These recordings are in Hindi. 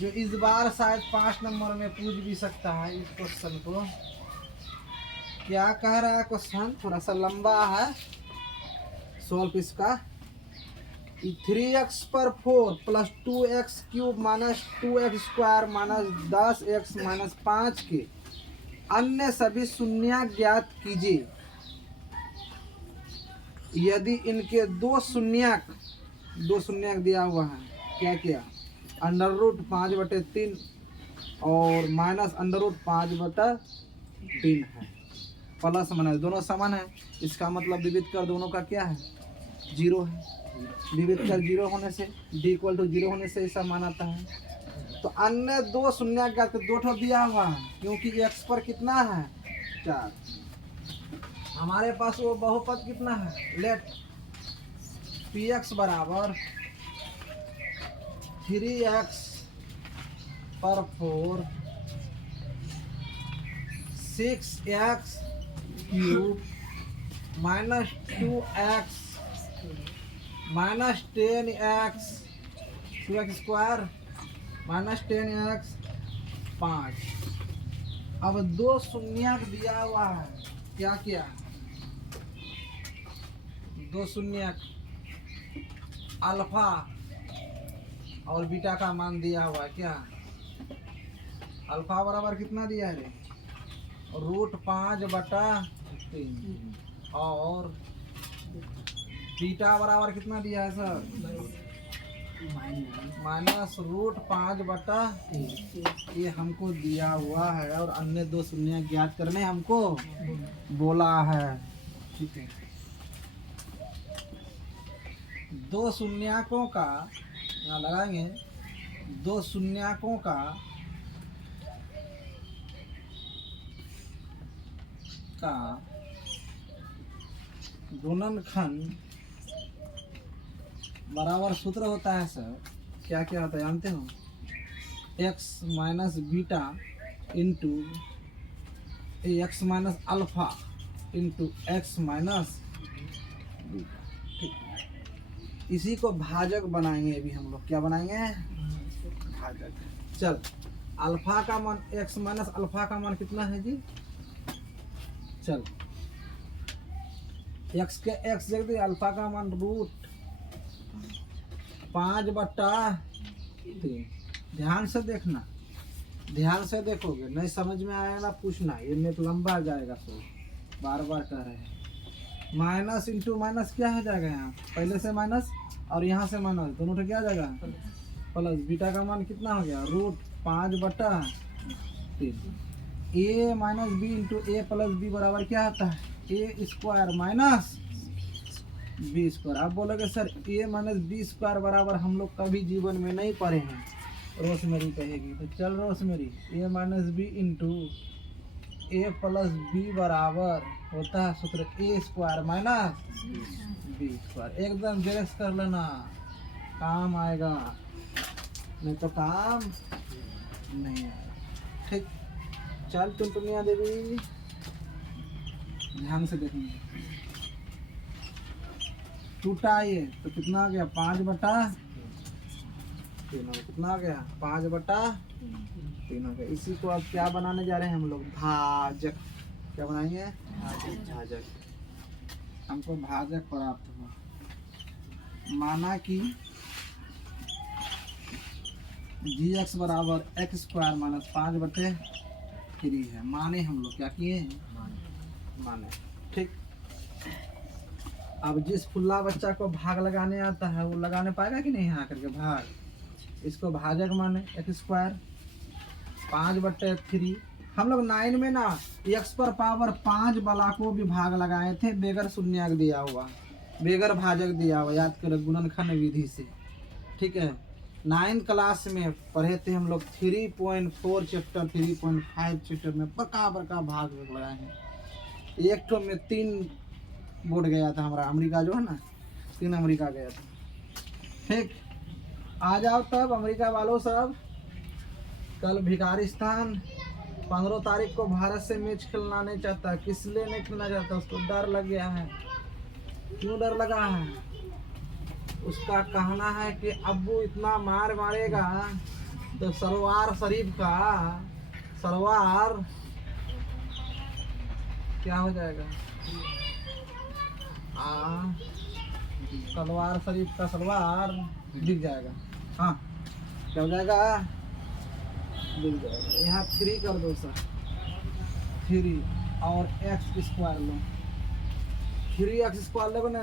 जो इस बार शायद 5 नंबर में पूछ भी सकता है इस क्वेश्चन को। क्या कह रहा है क्वेश्चन, थोड़ा सा लंबा है सॉल्व इसका। 3x पर 4 plus 2x cube minus 2x square minus 10x minus 5 के अन्य सभी शून्यक ज्ञात कीजिए यदि इनके दो शून्यक दिया हुआ है। क्या क्या, अंडर रूट 5/3 और माइनस अंडर रूट 5/3 है। प्लस माइनस दोनों समान है, इसका मतलब विविध कर दोनों का क्या है, 0 है। विविध कर 0 होने से d = 0 होने से ऐसा मान आता है। तो अन्य दो शून्यक ज्ञात, 2 ठो दिया हुआ है क्योंकि x पर कितना है 4। हमारे पास वो बहुपद कितना है, लेट px बराबर 3x पर 4 6x cube minus 2x minus 10x 2x square minus 10x 5। अब दो शून्यक दिया हुआ है, क्या क्या, दो शून्यक अल्फा और बीटा का मान दिया हुआ है। क्या, अल्फा बराबर कितना दिया है रे, √5/3 और बीटा बराबर कितना दिया है सर, माइनस √5/3 ये हमको दिया हुआ है और अन्य दो शून्य ज्ञात करने हमको बोला है। ठीक है, दो शून्यकों का यहाँ लगाएंगे, दो शून्यकों का गुणनखंड बराबर सूत्र होता है सर, क्या क्या होता है जानते हो, x minus beta into x minus alpha into x minus beta. ठीक है, इसी को भाजक बनाएंगे अभी हम लोग। क्या बनाएंगे, भाजक। चल, अल्फा का मान x माइनस अल्फा का मान कितना है जी, चल x के x देख दे, अल्फा का मान √5/3। ध्यान से देखना, ध्यान से देखोगे नहीं समझ में आएगा ना पूछना, ये नेट लंबा जाएगा। तो बार बार कह रहे हैं, माइनस इंटू माइनस क्या हो जाएगा, यहाँ पहले से माइनस और यहाँ से माइनस, दोनों तो क्या हो जाएगा प्लस। बीटा का मान कितना हो गया, √5/3। a minus b into a plus b बराबर क्या होता है, a square minus b square. आप बोलोगे sir a minus b square बराबर हम लोग कभी जीवन में नहीं पढ़े हैं, रोशमेरी कहेगी। तो चल रोशमेरी, ए minus b into a plus b बराबर होता है सूत्र ए स्क्वायर माइनस बी स्क्वायर। एकदम जेरेक्स कर लेना, काम आएगा, नहीं तो काम नहीं आएगा। ठीक, चल टुनटुनिया देवी ध्यान से देखेंगे। टूटा ये तो कितना आ गया, 5/3 कितना आ गया, 5/3 हो गया। इसी को अब क्या बनाने जा रहे हैं हम लोग, भाजक। क्या बनाएंगे, भाजक। हमको भाजक प्राप्त हुआ, माना कि gx बराबर x² माइनस 5/3 है। माने हम लोग क्या किए हैं, माने। ठीक, अब जिस फुल्ला बच्चा को भाग लगाने आता है वो लगाने पाएगा कि नहीं, यहाँ करके भाग, इसको भाजक माने x² 5/3। हम लोग 9 में ना x पर पावर 5 वाला को भी भाग लगाए थे बेगर शून्यक दिया हुआ, बेगर भाजक दिया हुआ, याद करो गुणनखंड विधि से। ठीक है, 9 क्लास में पढ़े थे हम लोग 3.4 चैप्टर 3.5 चैप्टर में बड़का बड़का भाग लगाए हैं। एक तो में 3 बोर्ड गया था हमारा, अमेरिका जो है ना, 3 अमेरिका गया था। ठीक, आ जाओ तब अमेरिका वालों सब। कल भिखारिस्तान 15 तारीख को भारत से मैच खेलना नहीं चाहता। किस लिए नहीं खेलना चाहता, उसको डर लग गया है। क्यों डर लगा है, उसका कहना है कि अब्बू इतना मार मारेगा तो सलवार शरीफ का सलवार क्या हो जाएगा? सलवार शरीफ का सलवार दिख जाएगा। हाँ क्या हो जाएगा? दिख जाएगा। यहाँ 3 कर दो सर, 3 और x स्क्वायर लो, 3x स्क्वायर लोगे ना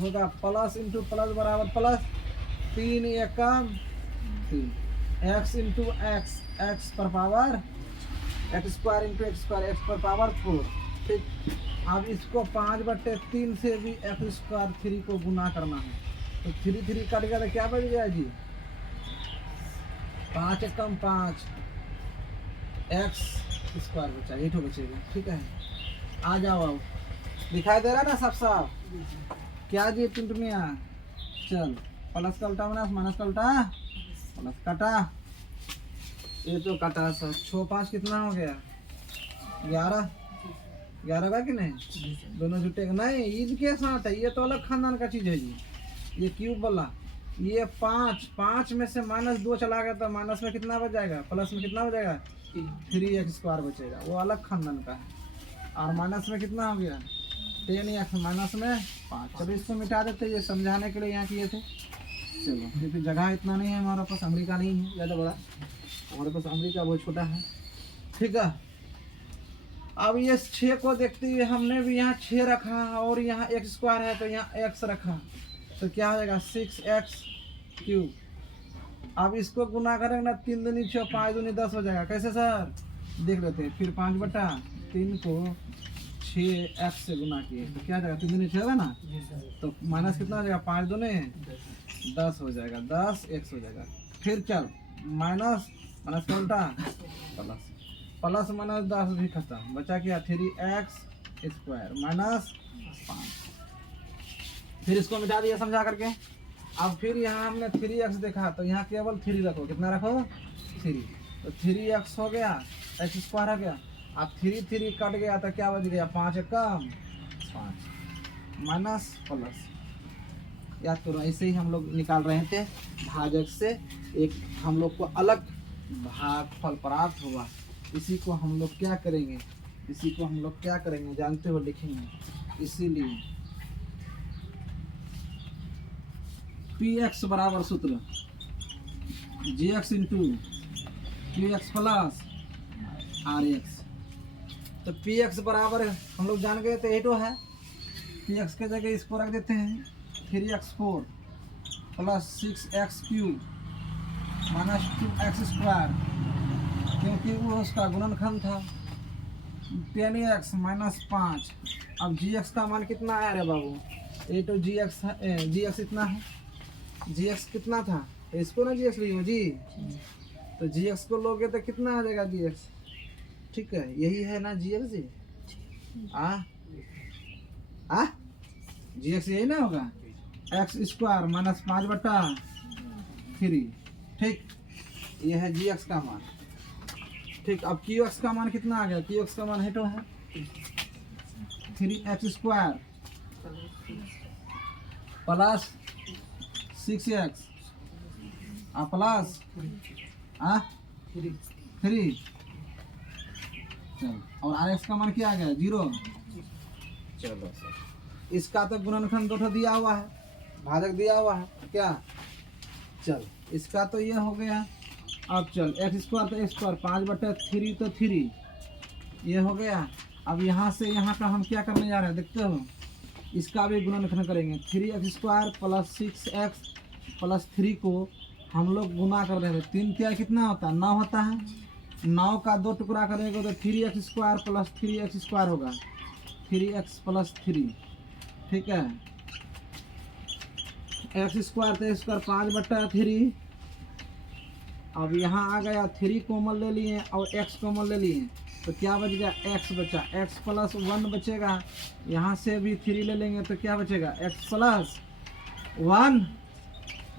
होगा प्लस इंटू प्लस बराबर प्लस 3 एकम 3 x इंटू एक्स, एक्स पर power x square into x square, x पर पावर 4। ठीक, अब इसको 5/3 से भी एक्स स्क्वायर 3 को गुना करना है, तो 3 3 कट गया तो क्या बच गया जी? 5 एकम 5 एक्स स्क्वायर बचा, ये तो बचेगा। ठीक है, आ जाओ, आओ, दिखाई दे रहा है ना सब साफ? क्या जी टुनटुनिया? चल, प्लस का उल्टा माइनस, माइनस का उल्टा प्लस, काटा, ये तो काटा सर। 6 5 कितना हो गया? 11 11 का कि नहीं? दोनों जुटे नहीं, इनके साथ है, ये तो अलग खानदान का चीज है जी। ये क्यूब वाला, ये 5 में से -2 चला गया तो माइनस में कितना बच जाएगा? प्लस में कितना हो जाएगा? 3x स्क्वायर बचेगा, वो अलग खानदान का है। और माइनस में कितना हो गया? 10x, माइनस में 5। चलो इसको मिटा देते, ये समझाने के लिए यहाँ किए थे। चलो, क्योंकि जगह इतना नहीं है हमारे पास, अमेरिका नहीं है ज़्यादा बड़ा, हमारे पास अमेरिका बहुत छोटा है। ठीक है, अब ये 6 को देखते हुए हमने भी यहाँ 6 रखा और यहाँ x स्क्वायर है तो यहाँ x रखा, तो क्या हो जाएगा? 6x cube. अब इसको गुना करेंगे ना, 3 दूनी 6, 5 दूनी 10 हो जाएगा। कैसे सर? देख लेते हैं। फिर 5/3 को 6x से गुना किए तो क्या हो जाएगा? 3 दूनी 6 होगा ना, तो माइनस कितना हो जाएगा? 5 दूनी 10 हो जाएगा, 10x हो जाएगा। फिर चल, माइनस माइनस का उल्टा प्लस, प्लस माइनस 10 भी खत्म, बचा क्या? 3x square minus 5। फिर इसको मिटा दिया समझा करके। अब फिर यहाँ हमने 3x देखा तो यहाँ केवल 3 रखो, कितना रखो? 3, तो 3x हो गया, x स्क्वायर हो गया। अब 3 3 कट गया तो क्या बच गया? 5 एकम 5 माइनस प्लस। याद करो, ऐसे ही हम लोग निकाल रहे थे भाजक से एक हम लोग को अलग भागफल प्राप्त हुआ। इसी को हम लोग क्या करेंगे? इसी को हम लोग क्या करेंगे जानते हो? लिखेंगे। इसीलिए px बराबर सूत्र gx into qx plus rx। तो px बराबर हम लोग जान गए तो 8 है, px के जगह इसको रख देते हैं 3x4 plus 6x cube minus 2x square, क्योंकि वो उसका गुणनखंड था। 10x minus 5। अब gx का मान कितना आया रे बाबू? ये तो gx इतना है, gx कितना था? इसको ना gx लियो जी, तो gx को लोगे तो कितना आ जाएगा gx? ठीक है, यही है ना gx जी। gx यही ना होगा? x square minus 5/3। ठीक, यह है gx का मान। ठीक, अब qx का मान कितना आ गया? qx का मान है तो है 3x square plus 6x plus 3। चलो, और rx का मान क्या आ गया? 0। चलो सर, इसका तो गुणनखंड 2 दिया हुआ है, भाजक दिया हुआ है क्या? चल, इसका तो ये हो गया। अब चल, एक्स स्क्वायर तो एक्स स्क्वायर, 5/3 तो 3 ये हो गया। अब यहाँ से यहाँ का हम क्या करने जा रहे हैं देखते हो? इसका भी गुणनखंड करेंगे। 3x square plus 6x plus 3 को हम लोग गुना कर रहे हैं। 3 क्या कितना होता है? 9 होता है। 9 का 2 टुकड़ा करेंगे तो 3x square plus 3x square होगा, 3x प्लस 3। ठीक है, एक्स स्क्वायर तो स्क्वायर 5/3। अब यहाँ आ गया 3 कॉमन ले लिए और x कॉमन ले लिए, तो क्या बच गया? x बचा, x प्लस 1 बचेगा। यहाँ से भी 3 ले लेंगे तो क्या बचेगा? x प्लस 1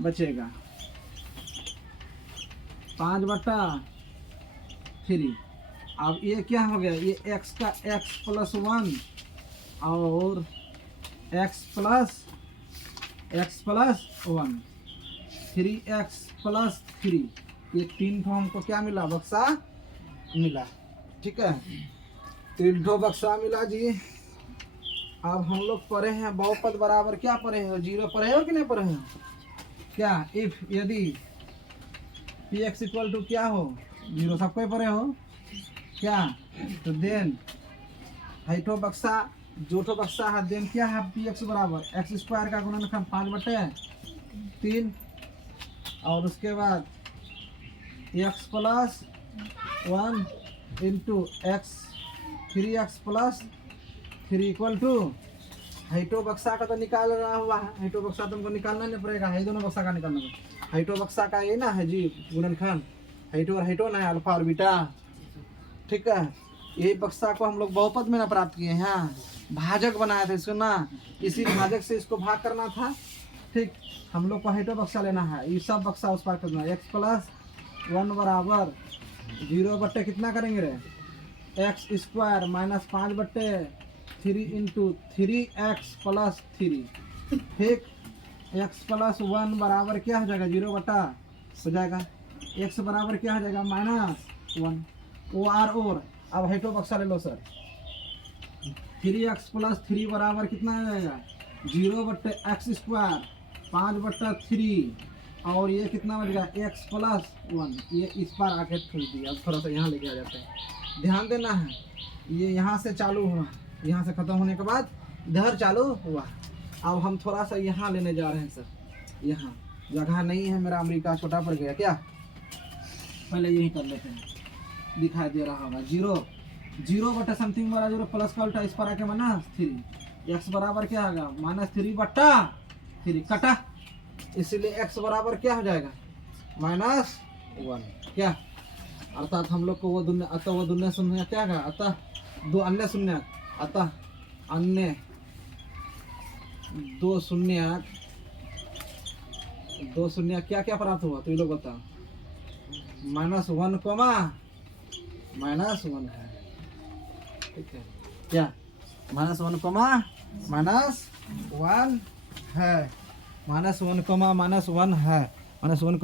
बचेगा, 5/3। अब ये क्या हो गया? ये x का x प्लस 1 और x प्लस 1, 3x प्लस 3 ये 3 ठो हमको क्या मिला, बक्सा मिला। ठीक है, 3 ठो बक्सा मिला जी। अब हम लोग पढ़े हैं बहुपद बराबर क्या पढ़े हो, 0 पढ़े हो कि नहीं पढ़े हो? क्या इफ यदि पी एक्स इक्वल टू क्या हो 0, सबको पढ़े हो क्या? तो देन हाइटो बक्सा जो ठो बक्सा है देन क्या है, पी एक्स बराबर एक्स स्क्वायर का गुणनखंड 5/3 और उसके बाद X plus 1 into X 3x plus 3 equal to हाइटो बक्सा का तो निकाल रहा हुआ है, हाइटो बक्सा तुमको निकालना नहीं पड़ेगा, है दोनों बक्सा का निकालना पड़ेगा। हाइटो बक्सा का ये ना है जी गुणनखंड, हाइटो और हाइटो ना है अल्फा और बीटा। ठीक है, यही बक्सा को हम लोग बहुपद में ना प्राप्त किए हैं, भाजक बनाया था इसको ना, इसी भाजक से इसको भाग करना था। ठीक, हम लोग को हाइटो बक्सा लेना है, ये सब बक्सा उस पार करना है। एक्स प्लस 1 बराबर 0 कितना करेंगे रे, x square minus 5/3 into 3x plus 3। ठीक, एक्स प्लस 1 बराबर क्या हो जाएगा, 0 हो जाएगा, एक्स बराबर क्या हो जाएगा -1 और अब हाइटो बक्सा ले लो सर। 3x प्लस 3 बराबर कितना आ जाएगा, 0/x स्क्वायर 5/3 और ये कितना बन गया x प्लस 1। ये इस पर आके छोड़ दिया, अब थोड़ा सा यहाँ लेके आ जाते हैं, ध्यान देना है। ये यहाँ से चालू हुआ, यहाँ से ख़त्म होने के बाद इधर चालू हुआ। अब हम थोड़ा सा यहाँ लेने जा रहे हैं सर, यहाँ जगह नहीं है, मेरा अमेरिका छोटा पड़ गया क्या, पहले यही कर लेते हैं, दिखाई दे रहा होगा 0 समथिंग बड़ा 0 प्लस का उल्टा इस पर आके -3, एक्स बराबर क्या होगा -3/3 कटा, इसीलिए एक्स बराबर क्या हो जाएगा -1 क्या, अर्थात हम लोग को वो दुनिया अतः वो दुनिया शून्य क्या होगा, अतः 2 अन्य शून्य, अतः अन्य 2 शून्य क्या क्या प्राप्त हुआ तो ये लोग बताओ, -1 -1 है। ठीक है क्या, -1 -1 है, -1 -1 है, -1